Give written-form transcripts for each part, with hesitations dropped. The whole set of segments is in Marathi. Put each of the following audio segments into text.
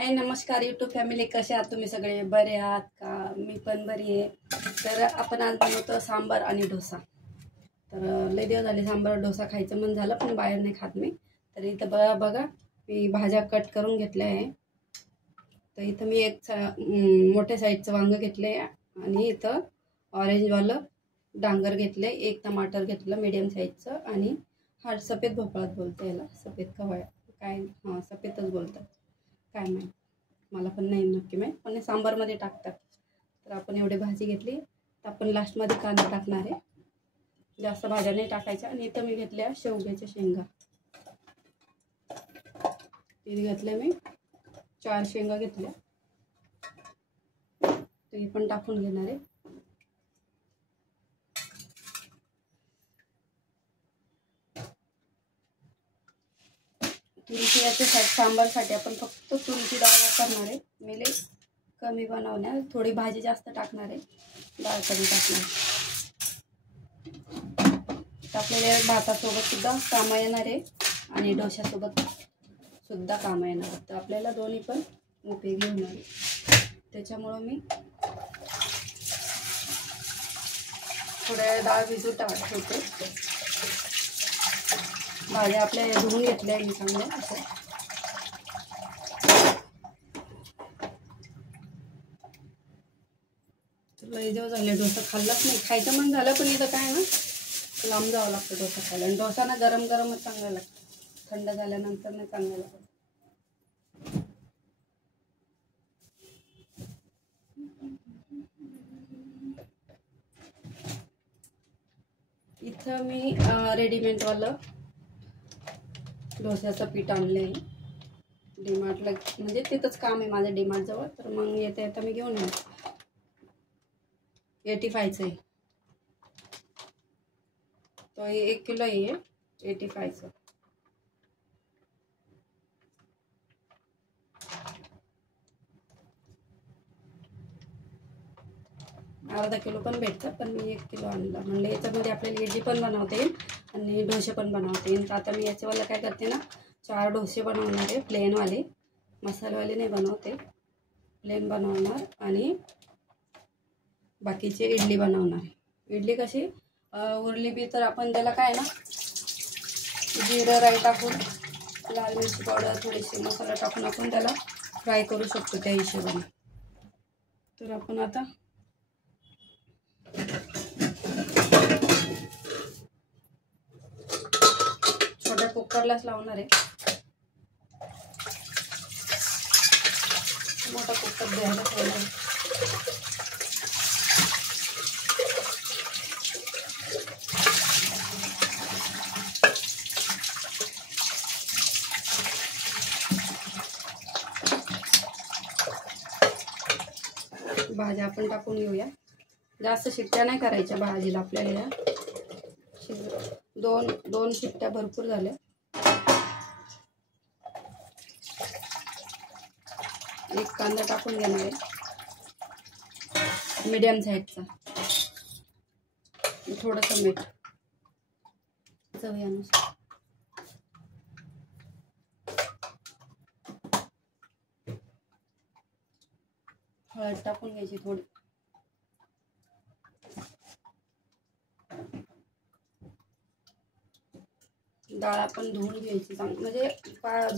हाय नमस्कार यूट्यूब फॅमिली, कसे आहात तुम्ही सगळे? बरे आहात का? मी पण बरी आहे. तर आपण आज बनवतो सांबार आणि डोसा. तर लय दिवस झाले सांबार डोसा खायचं मन झालं, पण बाहेर नाही खात मी. तर इथं बघा मी भाज्या कट करून घेतल्या आहे. तर इथं मी एक मोठ्या साईजचं वांग घेतले आणि इथं ऑरेंजवालं डांगर घेतले, एक टमाटर घेतलं मीडियम साईजचं आणि हा सफेद भोपळाच बोलते याला, सफेद कवळ्या काय, हां सफेदच बोलतात काय माहीत, मला पण नाही नक्की माहीत, पण सांबारमध्ये टाकतात. तर आपण एवढी भाजी घेतली, तर आपण लास्टमध्ये कांदा टाकणार आहे. जास्त भाज्या नाही टाकायच्या. आणि इथं मी घेतल्या शेवग्याच्या शेंगा, ती घेतल्या मी 4 शेंगा घेतल्या, ते पण टाकून घेणार आहे. तुरीची याच्यासाठी सांबारसाठी आपण फक्त तुरीची डाळ वापरणार आहे. मी लई कमी बनवणार, थोडी भाजी जास्त टाकणार आहे, डाळ कमी टाकणार. तर आपल्याला भातासोबत सुद्धा कामं येणार आहे आणि डोश्यासोबत सुद्धा कामं येणार आहे. तर आपल्याला दोन्ही पण उपयोगी होणार आहे. त्याच्यामुळं मी थोड्या डाळ भिजून ठेवते. भाज्या आपल्या धुवून घेतल्या मी चांगल्या असं. लय दिवस झाले डोसा खाल्लाच नाही, खायचं मन झालं, पण इथं काय ना लांब जावं लागतं डोसा खायला. आणि डोसा ना गरम गरमच चांगला लागतो, थंड झाल्यानंतर नाही चांगला लागत. इथं मी रेडीमेडवालं डोस्याचं पीठ आणलं आहे डीमार्टला, म्हणजे तिथंच काम आहे माझं डीमार्टजवळ. तर मग येता येता मी घेऊन येईल. 85चं आहे तो, 1 किलो आहे 85चं. अर्धा किलो पण भेटतं, पण मी 1 किलो आणला. म्हणलं याच्यामध्ये आपल्याला इडली पण बनवता येईल आणि डोसे पण बनवता येईल. तर आता मी याच्यावाला काय करते ना, 4 डोसे बनवणार आहे प्लेनवाले, मसालेवाले नाही बनवते, प्लेन बनवणार. आणि बाकीचे इडली बनवणार आहे. इडली कशी उरली बी तर आपण त्याला काय ना, जिरं राई टाकून, लाल मिरची पावडर, थोडीशी मसाला टाकून आपण त्याला फ्राय करू शकतो त्या हिशोबाने. तर आपण आता छोट्या कुकरलाच लावणार आहे. मोठा कुकर द्यायला ठेवणार. भाज्या आपण टाकून घेऊया. जास्त शिट्ट्या नाही करायच्या भाजीला आपल्याला. दोन शिट्ट्या भरपूर झाल्या. एक कांदा टाकून घेणार आहे मीडियम साईजचा, थोडंसं मीठ चवीनुसार. हळद टाकून घ्यायची थोडी. डाळ आपण धुवून घ्यायची चांगली, म्हणजे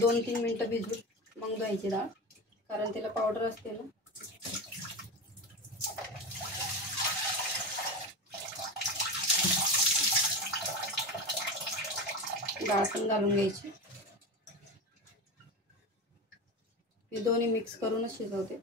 2-3 मिनटं भिजवून मग धुवायची डाळ, कारण त्याला पावडर असते ना. डाळ पण घालून घ्यायची. हे दोन्ही मिक्स करूनच शिजवते.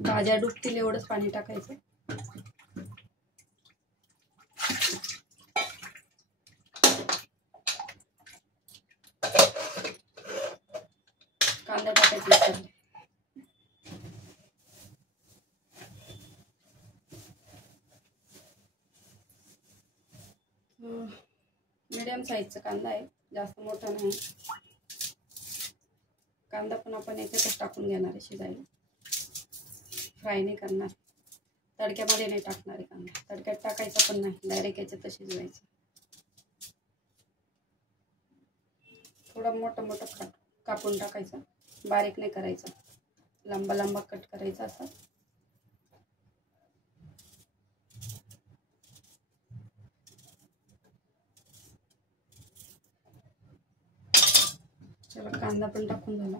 भाज्या डुबतील एवढंच पाणी टाकायचं. कांदा टाकायचा. मीडियम साईजचा कांदा आहे, जास्त मोठा नाही. कांदा पण आपण याच्यातच टाकून घेणार आहे शिजायला, फ्राय नाही करणार, तडक्यामध्ये नाही टाकणार आहे कांदा. तडक्यात टाकायचा पण नाही, डायरेक्ट याच्यात शिजवायचं. थोडा मोठा मोठा कापून टाकायचा, बारीक नाही करायचा, लांबा लांबा कट करायचा असा. चला, कांदा पण टाकून झाला.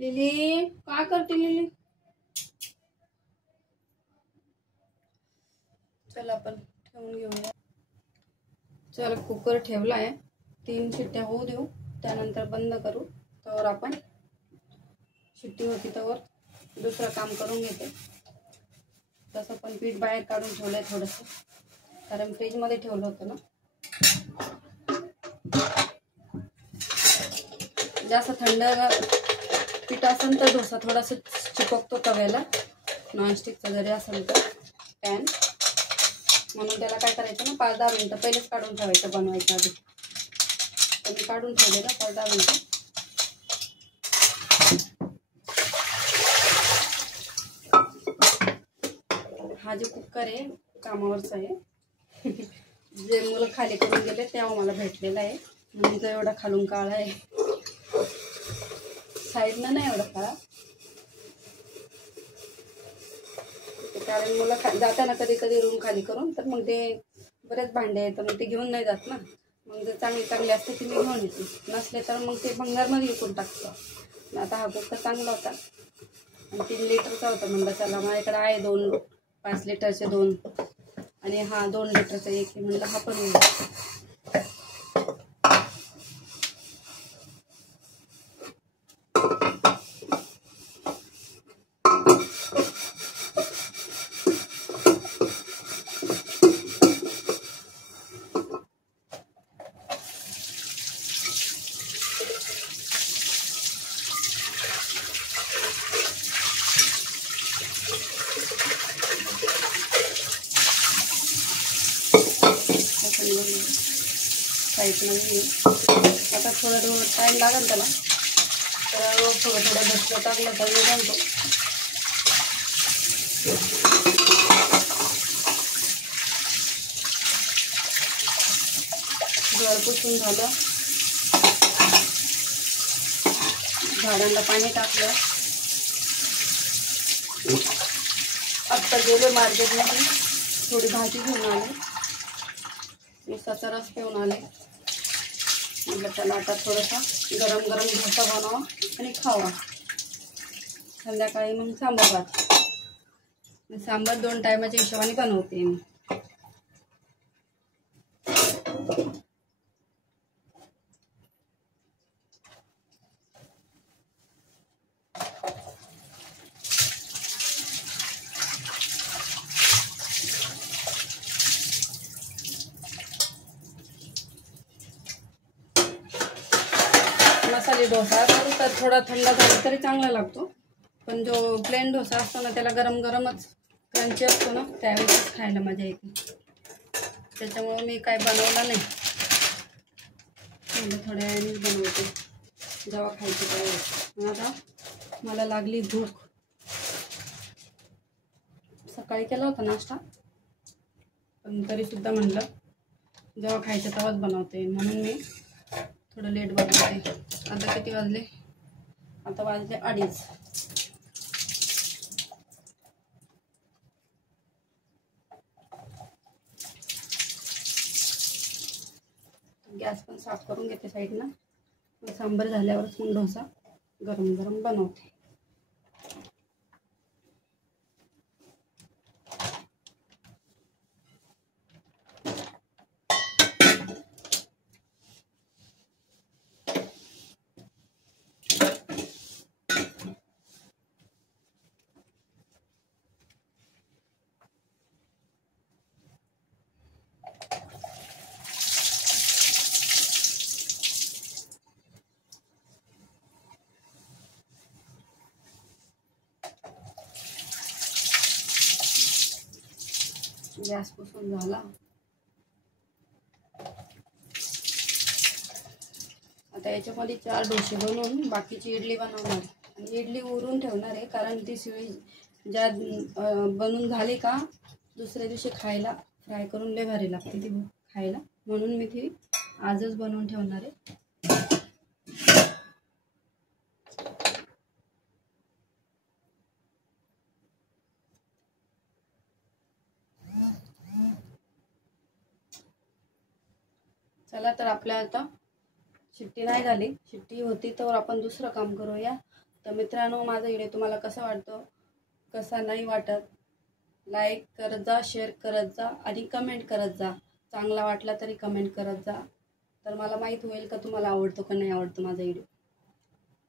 लिली काय करते लिली? चला आपण ठेवून घेऊया. चला, कुकर ठेवला आहे, 3 शिट्ट्या होऊ देऊ, त्यानंतर बंद करू. तर आपण शिट्टी होती तर दुसरं काम करून घेते. तसं पण पीठ बाहेर काढून ठेवलंय थोडंसं, कारण फ्रीजमध्ये ठेवलं होतं ना. जास्त थंड पीठ असेल तर डोसा थोडासा चिपकतो तव्याला, नॉनस्टिकचा जरी असेल तर पॅन. म्हणून त्याला काय करायचं ना, 5-10 मिनटं पहिलेच काढून ठेवायचं बनवायच्या आधी. तर मी काढून ठेवलेलं 5-10 मिनटं. हा जो कुकर आहे कामावरचा आहे, जे मुलं खाली करून गेले तेव्हा मला भेटलेला आहे, म्हणून तो एवढा खालून काळा आहे. साईडनं नाही एवढा काळा, कारण मुलं जाताना कधी कधी रूम खाली करून, तर मग ते बरेच भांडे आहेत, तर मग ते घेऊन नाही जात ना. मग जर चांगले असते की मी घेऊन येते, नसले तर मग ते भंगारमध्ये विकून टाकतो. आता हा कुकर चांगला होता आणि 3 लिटरचा होता. म्हणलं चला, माझ्याकडे आहे 2 5 लिटरचे 2, आणि हा 2 लिटरचा 1 आहे. म्हणलं हा पण होईल. साईडमध्ये आता थोडं टाईम लागेल त्याला, तर थोडं भस्म टाकलं तर मी घालतो. घर पुसून झालं, झाडांना पाणी टाकलं. आत्ता गेले मार्केटमध्ये, थोडी भाजी घेऊन आले, उसाचा रस घेऊन आले. म्हटलं त्याला आता थोडासा गरम गरम डोसा बनवा आणि खावा. संध्याकाळी मग सांबार भात. सांबार 2 टायमाच्या हिशोबाने बनवते मी. मसाले डोसा असेल तर थोडा थंड झाला तरी चांगला लागतो, पण जो प्लेन डोसा असतो ना, त्याला गरम गरमच क्रंची असतो ना, त्यावेळेस खायला मजा येते. त्याच्यामुळे मी काय बनवलं नाही, थोड्या वेळाने बनवते जेव्हा खायचं त्यावेळेस. आता मला लागली भूक. सकाळी केला होता नाश्ता, पण तरीसुद्धा म्हणलं जेव्हा खायचं तेव्हाच बनवते, म्हणून मी थोडं लेट बनवते. आता किती वाजले? आता वाजले 2:30. गॅस पण साफ करून घेते साईडनं. सांबार झाल्यावरच मग डोसा गरम गरम बनवते. गॅस पुसून झाला. आता याच्यामध्ये 4 डोसे बनवून बाकीची इडली बनवणार आणि इडली उरून ठेवणार आहे, कारण ती शिळी ज्या बनून झाली का दुसऱ्या दिवशी खायला फ्राय करून लय भारी लागते ती खायला, म्हणून मी ती आजच बनवून ठेवणार आहे. चला तर आपल्या आता शिट्टी नाही झाली, शिट्टी होती तर आपण दुसरं काम करूया. तर मित्रांनो, माझा व्हिडिओ तुम्हाला कसा वाटतो, कसा नाही वाटत, लाईक करत जा, शेअर करत जा आणि कमेंट करत जा. चांगला वाटला तरी कमेंट करत जा, तर मला माहीत होईल का तुम्हाला आवडतो का नाही आवडतो माझा व्हिडिओ.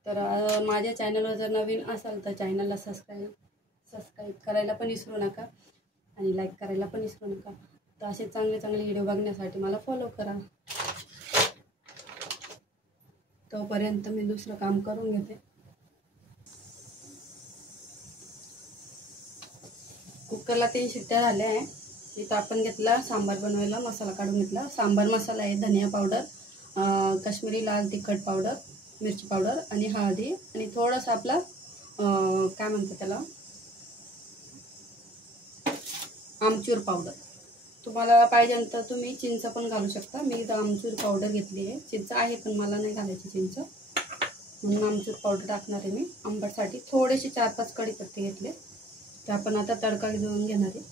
तर माझ्या चॅनलवर जर नवीन असाल तर चॅनलला सबस्क्राईब करायला पण विसरू नका आणि लाईक करायला पण विसरू नका. तर असे चांगले चांगले व्हिडिओ बघण्यासाठी मला फॉलो करा. तोपर्यंत मी दुसरं काम करून घेते. कुकरला 3 शिट्ट्या झाल्या आहे. इथं आपण घेतला सांबार बनवायला मसाला काढून घेतला. सांबार मसाला आहे, धनिया पावडर, काश्मीरी लाल तिखट पावडर, मिरची पावडर आणि हळदी आणि थोडंसं आपला काय म्हणतात त्याला आमचूर पावडर. तुम्हाला पाहिजे तर तुम्ही चिंच पण घालू शकता. मी इथं आमचूर पावडर घेतली आहे. चिंच आहे पण मला नाही घालायची चिंच, म्हणून आमचूर पावडर टाकणार आहे मी आंबटसाठी. थोडेसे 4-5 कढीपत्ते घेतले, ते आपण आता तडका घेऊन घेणार आहे.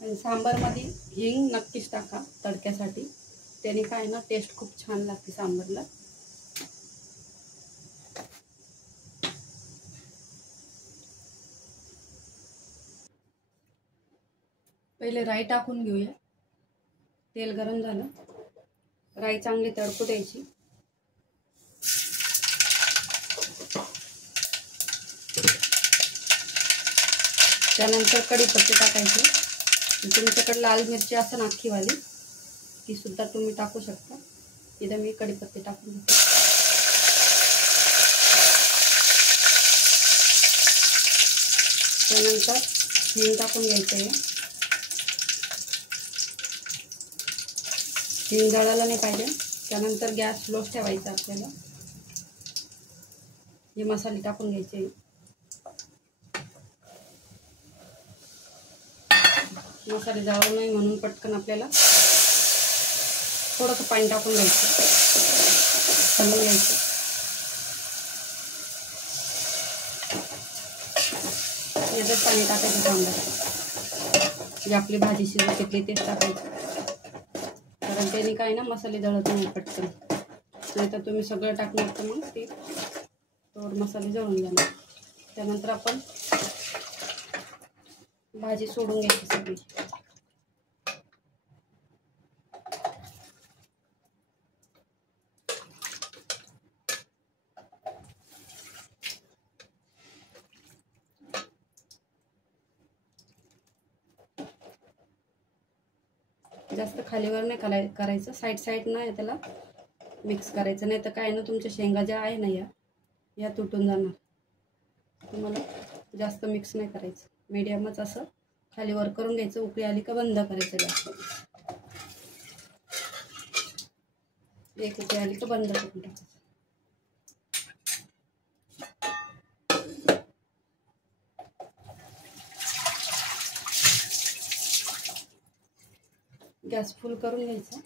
आणि सांबारमध्ये हिंग नक्कीच टाका तडक्यासाठी, त्याने काय ना टेस्ट खूप छान लागते सांबारला. पहिले राई टाकून घेऊया. तेल गरम झालं, राई चांगली तडकू द्यायची. त्यानंतर कढीपत्ते टाकायचे. तुमच्याकडे लाल मिरची असं अख्खीवाली ती सुद्धा तुम्ही टाकू शकता. इथं मी कढीपत्ते टाकून घेते. त्यानंतर हिंग टाकून घ्यायचं आहे. हिंग जळायला नाही पाहिजे. त्यानंतर गॅस स्लोच ठेवायचा आपल्याला. हे मसाले टाकून घ्यायचे. मसाले जाळू नाही म्हणून पटकन आपल्याला थोडंसं पाणी टाकून घ्यायचं, हलवून घ्यायचं. याच्यात पाणी टाकायचं सांबार, जी आपली भाजी शिजत घेतली तेच टाकायचं, कारण त्याने काय ना मसाले जळत नाही पटकन. नाही तर तुम्ही सगळं टाकणार तर मग ते तोवर मसाले जळून जाणार. त्यानंतर आपण भाजी सोडून घ्यायची सगळी. जास्त खालीवर नाही करायचं, साईड नाही त्याला मिक्स करायचं, नाही तर काय ना तुमच्या शेंगा ज्या आहे ना या तुटून जाणार. तुम्हाला जास्त मिक्स नाही करायचं, मीडियमच असं खालीवर करून घ्यायचं. उकळी आली का बंद करायचं गॅस. एक उकळी आली का बंद करून टाकायचं. गॅस फुल करून घ्यायचा.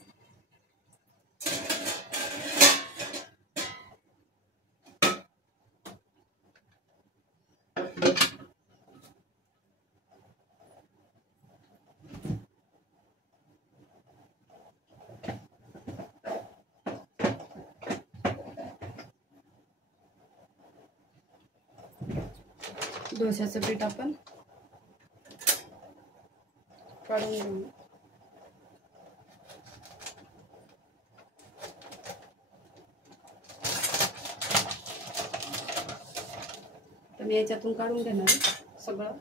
डोश्याचं पीठ आपण काढून घेऊ. तर मी याच्यातून काढून घेणार सगळं.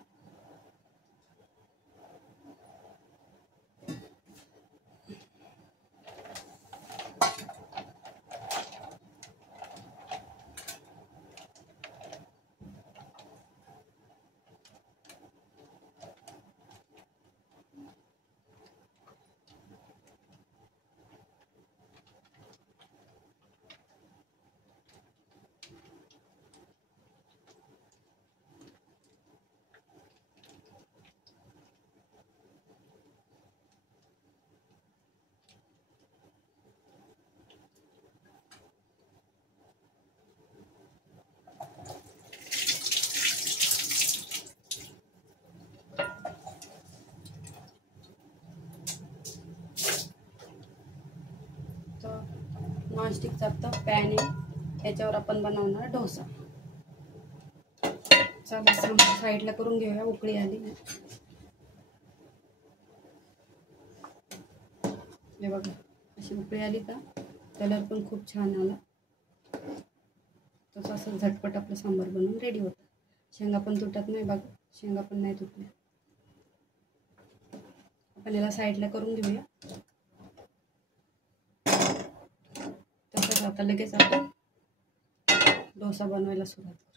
आता पॅन आहे, याच्यावर आपण बनवणार डोसा. चला साईडला करून घेऊया. उकळी आली. हे बघा अशी उकळी आली का कलर पण खूप छान आला. तसं असं झटपट आपलं सांबार बनवून रेडी होतं. शेंगा पण तुटत नाही बघा, शेंगा पण नाही तुटल्या. आपण याला साईडला करून घेऊया. तसंच आता लगेच आपण डोसा बनवायला सुरुवात करू.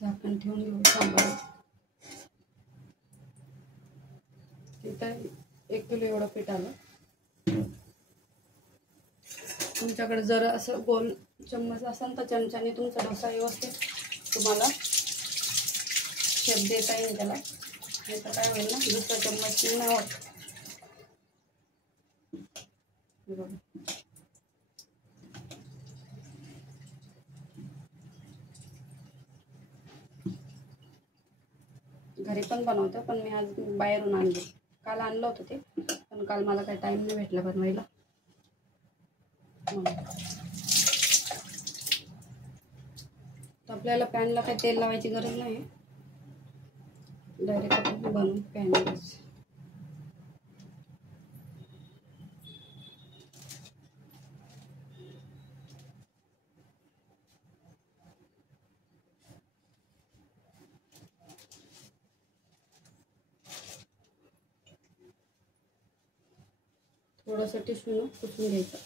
झाकण ठेवून घेऊ. सांबार इथं 1 किलो एवढं पीठ आलं. तुमच्याकडे जर असं गोल चम्मच असेल तर चमच्याने तुमचा डोसा व्यवस्थित तुम्हाला शेप देता येईल त्याला. नाही तर काय होईल ना, दुसरा चम्मच नाही होत. घरी पण बनवतो, पण मी आज बाहेरून आणले. काल आणलं होतं ते, पण काल मला काही टाईम नाही भेटला बनवायला. तर आपल्याला पॅनला काही तेल लावायची गरज नाही, डायरेक्ट आपण बनवून पॅनवरच. थोडंसं टिश्यूनं पुसून घ्यायचं.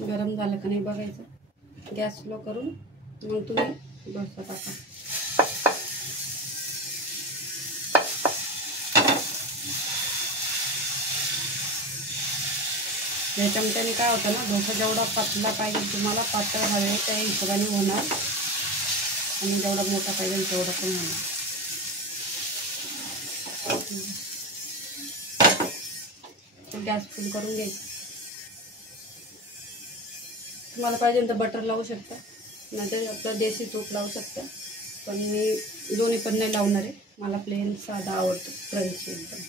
गरम झालं का नाही बघायचं. गॅस स्लो करून मग तुम्ही डोसा टाका. या चमच्याने काय होतं ना, डोसा जेवढा पातळा पाहिजे तुम्हाला पातळ हवे त्या हिशोबाने होणार, आणि जेवढा मोठा पाहिजे तेवढा पण होणार. गॅस फुल करून घ्यायचा. तुम्हाला पाहिजे तर बटर लावू शकता, नाहीतर आपलं देशी तूप लावू शकता. पण मी दोन्ही पण नाही लावणार आहे, मला प्लेन साधा आवडतो, क्रंची एकदम.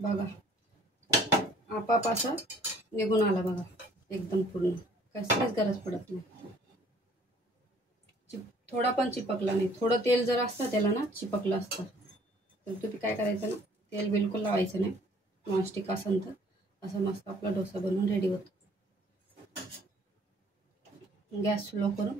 बघा आपाप असं निघून आला बघा, एकदम पूर्ण, कसलीच गरज पडत नाही. थोडा पण चिपकला नाही. थोडं तेल जर असतं त्याला ना चिपकलं असतं. तर तुम्ही काय करायचं ना, तेल बिलकुल लावायचं नाही. नॉनस्टिक असेल तर असं मस्त आपला डोसा बनवून रेडी होतो. गॅस स्लो करून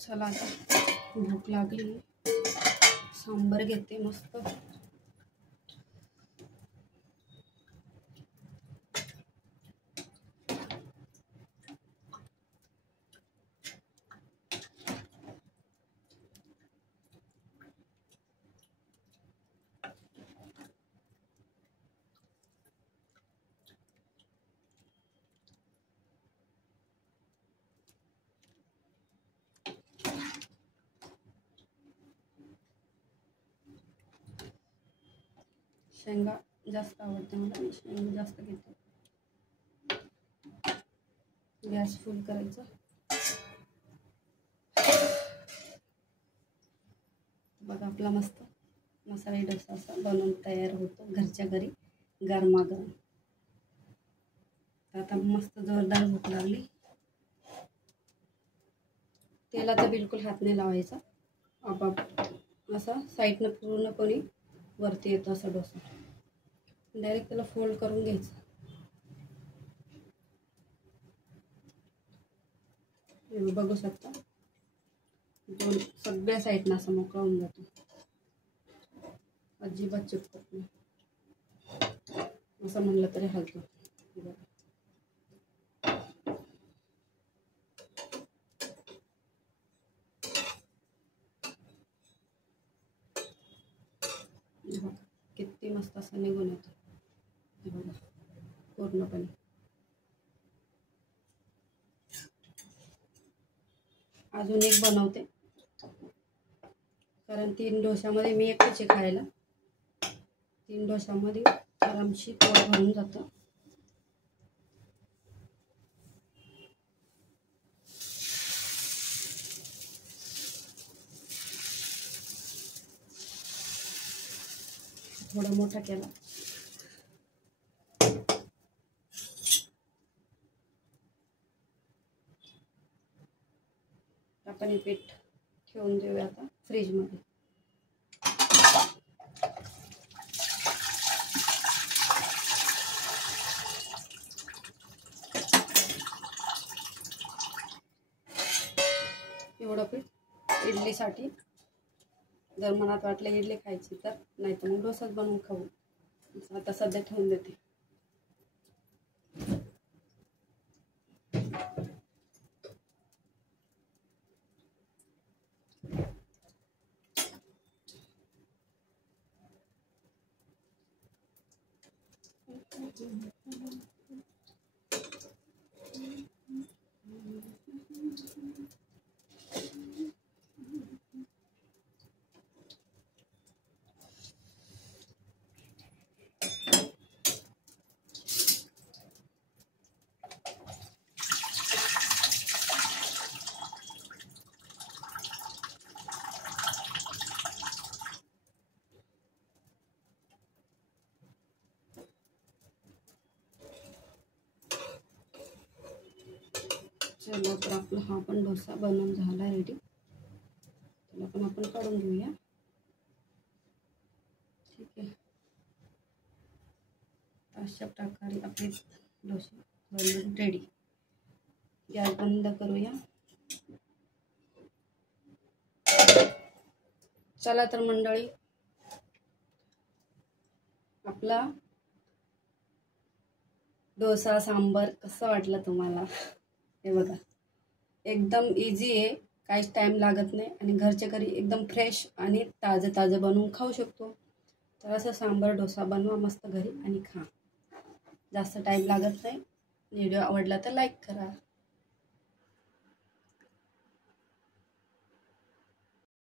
चला आता भूक लागली, सांबार घेते मस्त. शेंगा जास्त आवडते मला, मी शेंगा जास्त घेते. गॅस फुल करायचा. बघा आपला मस्त मसाला डोसा असा बनवून तयार होतो घरच्या घरी, गरमागरम. आता मस्त जोरदार भूक लागली. तेलाचा बिलकुल हात नाही लावायचा. आपाप असा साईडनं पूर्णपणे वरती येतो असा डोसा. डायरेक्ट त्याला फोल्ड करून घ्यायचं. हे बघू शकता, दोन सगळ्या साईडनं असं मोकळा होऊन जातो, अजिबात चिपकत नाही. असं म्हणलं तरी हलतो. किती मस्त असं निघून येतो. हे बघा पूर्णपणे. अजून एक बनवते, कारण 3 डोशामध्ये मी एकटीच खायला. 3 डोशामध्ये आरामशी पोट भरून जातं. थोडा मोठा केला. आपण हे पीठ ठेवून देऊया आता फ्रीजमध्ये. एवढं पीठ इडलीसाठी, जर मनात वाटलं इडली खायची तर, नाही तर मग डोसाच बनवून खाऊ. आता सध्या ठेवून देते. चला तर आपला हा पण डोसा बनवून झाला रेडी. त्याला पण आपण काढून घेऊया. ठीक आहे, अशा प्रकारे आपले डोसे बनवून रेडी. गॅस बंद करूया. चला तर मंडळी, आपला डोसा सांबार कसा वाटला तुम्हाला? हे बघा, एकदम इझी आहे, काहीच टाइम लागत नाही आणि घरच्या घरी एकदम फ्रेश आणि ताजं ताजं बनवून खाऊ शकतो. तर असं सांबार डोसा बनवा मस्त घरी आणि खा. जास्त टाइम लागत नाही. व्हिडिओ आवडला तर लाईक करा.